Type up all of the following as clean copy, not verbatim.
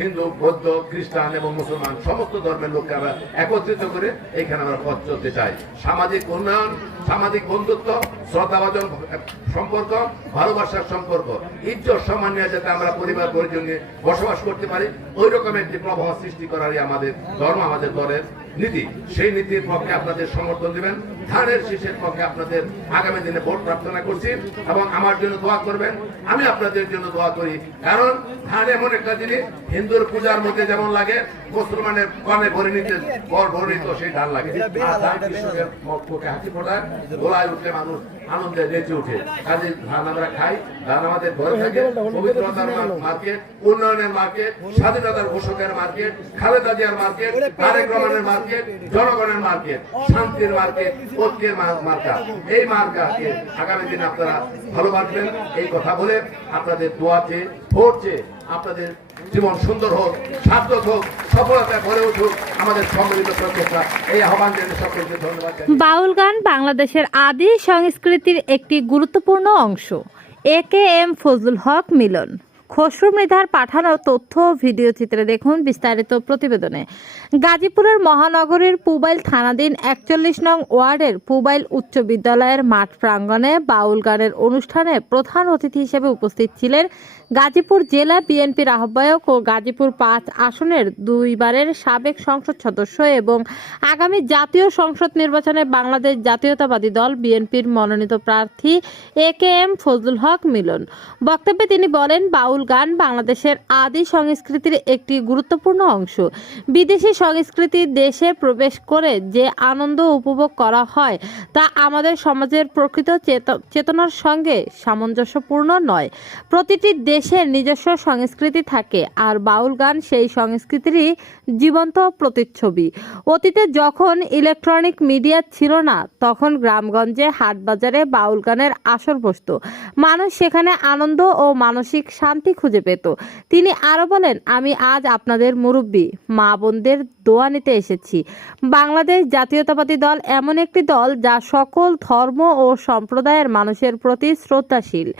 হিন্দু, বৌদ্ধ, খ্রিস্টান এবং মুসলমান সমস্ত ধর্মের লোককে আমরা একত্রিত করে এখানে আমরা পথ চলতে চাই। সামাজিক উন্নয়ন, সামাজিক বন্ধুত্ব, শ্রদ্ধাভাজন সম্পর্ক, ভালোবাসার সম্পর্ক, ইজ্জত সম্মান নিয়ে যাতে আমরা পরিবার পরিজন নিয়ে বসবাস করতে পারি, ওই রকম একটি প্রভাব সৃষ্টি করারই আমাদের ধর্ম, আমাদের দলের নীতি। সেই নীতির পক্ষে আপনাদের সমর্থন দিবেন। ধানের শীষের পক্ষে আপনাদের আগামী দিনে ভোট প্রার্থনা করছি এবং আমার জন্য দোয়া করবেন। আমি আপনাদের জন্য দোয়া করি, কারণ ধান এমন একটা জিনিস, হিন্দুর পূজার মধ্যে যেমন লাগে, মুসলমানের কনে ভরে নিতে ভরে নিতে সেই ধান লাগে। ধান কৃষকের মুখে হাসি ফোটায়, গোলায় উঠে মানুষ আনন্দে নেচে উঠে। কাজে ধান আমরা খাই, ধান আমাদের ঘরে থাকে। পবিত্রতার মার্কেট, উন্নয়নের মার্কেট, স্বাধীনতার ঘোষকের মার্কেট, খালেদা জিয়ার মার্কেট, তারেক রহমানের মার্কেট, জনগণের মার্কেট, শান্তির মার্কেট, ঐক্যের মার্কা। এই মার্কাকে আগামী দিনে আপনারা ভালোবাসবেন। এই কথা বলে আপনাদের দোয়াতে ভোট চেয়ে আপনাদের জীবন সুন্দর হোক, সার্থক হোক, সফলতায় ভরে উঠুক আমাদের সম্মিলিত প্রচেষ্টা। এই আহ্বান জানিয়ে সকলকে ধন্যবাদ। বাউল গান বাংলাদেশের আদি সংস্কৃতির একটি গুরুত্বপূর্ণ অংশ। AKM ফজলুল হক মিলন। খসরু মৃধার পাঠানো তথ্য ও ভিডিও চিত্রে দেখুন বিস্তারিত প্রতিবেদনে। গাজীপুরের মহানগরীর পুবাইল থানাধীন 41 নং ওয়ার্ডের পুবাইল উচ্চ বিদ্যালয়ের মাঠ প্রাঙ্গণে বাউল গানের অনুষ্ঠানে প্রধান অতিথি হিসেবে উপস্থিত ছিলেন গাজীপুর জেলা বিএনপির আহ্বায়ক ও গাজীপুর 5 আসনের 2 বারের সাবেক সংসদ সদস্য এবং আগামী জাতীয় সংসদ নির্বাচনে বাংলাদেশ জাতীয়তাবাদী দল বিএনপির মনোনীত প্রার্থী AKM ফজলুল হক মিলন। বক্তব্যে তিনি বলেন, বাউল গান বাংলাদেশের আদি সংস্কৃতির একটি গুরুত্বপূর্ণ অংশ। বিদেশি সংস্কৃতি দেশে প্রবেশ করে যে আনন্দ উপভোগ করা হয় তা আমাদের সমাজের প্রকৃত চেতনার সঙ্গে সামঞ্জস্যপূর্ণ নয়। প্রতিটি দেশের নিজস্ব সংস্কৃতি থাকে, আর বাউল গান সেই সংস্কৃতিরই জীবন্ত প্রতিচ্ছবি। অতীতে যখন ইলেকট্রনিক মিডিয়া ছিল না, তখন গ্রামগঞ্জে হাটবাজারে বাউল গানের আসর বসত। মানুষ সেখানে আনন্দ ও মানসিক শান্তি খুঁজে পেত। তিনি আরো বলেন, আমি আজ আপনাদের মুরব্বী মা বোনদের দোয়া নিতে এসেছি। বাংলাদেশ জাতীয়তাবাদী দল এমন একটি দল যা সকল ধর্ম ও সম্প্রদায়ের মানুষের প্রতি শ্রদ্ধাশীল।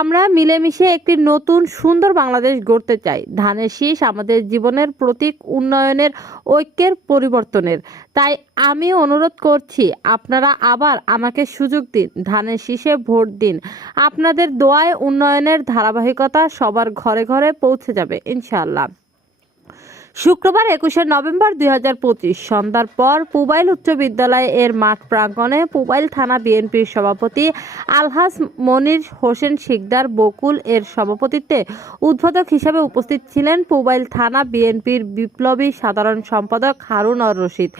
আমরা মিলেমিশে একটি নতুন সুন্দর বাংলাদেশ গড়তে চাই। ধানের শীষ আমাদের জীবনের প্রতীক, উন্নয়নের, ঐক্যের, পরিবর্তনের। তাই আমি অনুরোধ করছি, আপনারা আবার আমাকে সুযোগ দিন, ধানের শীষে ভোট দিন। আপনাদের দোয়ায় উন্নয়নের ধারাবাহিকতা সবার ঘরে ঘরে পৌঁছে যাবে ইনশাআল্লাহ। শুক্রবার 21শে নভেম্বর 2025 সন্ধ্যার পর পুবাইল উচ্চ বিদ্যালয় এর মাঠ প্রাঙ্গণে পুবাইল থানা বিএনপির সভাপতি আলহাজ মনির হোসেন শিকদার বকুল এর সভাপতিত্বে উদ্বোধক হিসেবে উপস্থিত ছিলেন পুবাইল থানা বিএনপির বিপ্লবী সাধারণ সম্পাদক হারুন আর রশিদ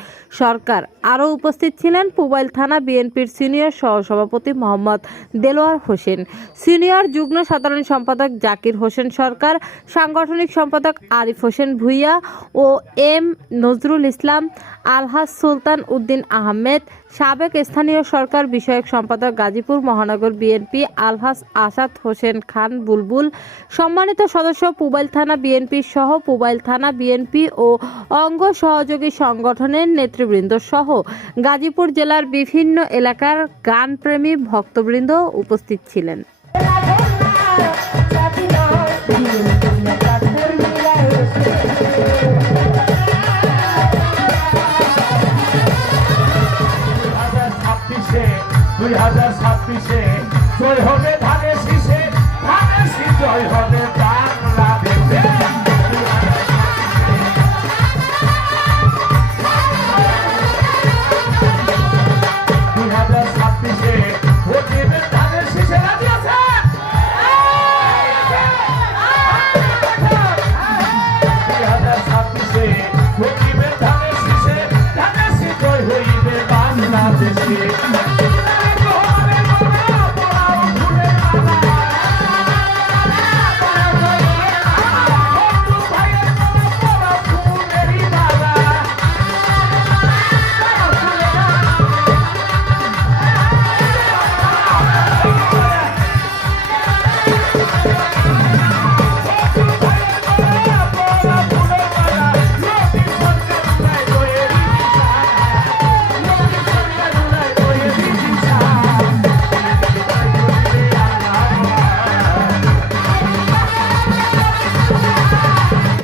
সরকার। আরও উপস্থিত ছিলেন পুবাইল থানা বিএনপির সিনিয়র সহসভাপতি মোহাম্মদ দেলোয়ার হোসেন, সিনিয়র যুগ্ম সাধারণ সম্পাদক জাকির হোসেন সরকার, সাংগঠনিক সম্পাদক আরিফ হোসেন ভুইয়া ও এম নজরুল ইসলাম, আলহাজ সুলতান উদ্দিন আহমেদ, সাবেক স্থানীয় সরকার বিষয়ক সম্পাদক গাজীপুর মহানগর বিএনপি আলহাজ আসাদ হোসেন খান বুলবুল, সম্মানিত সদস্য পুবাইল থানা বিএনপি সহ পুবাইল থানা বিএনপি ও অঙ্গ সহযোগী সংগঠনের নেতৃবৃন্দ সহ গাজীপুর জেলার বিভিন্ন এলাকার গানপ্রেমী ভক্তবৃন্দ উপস্থিত ছিলেন।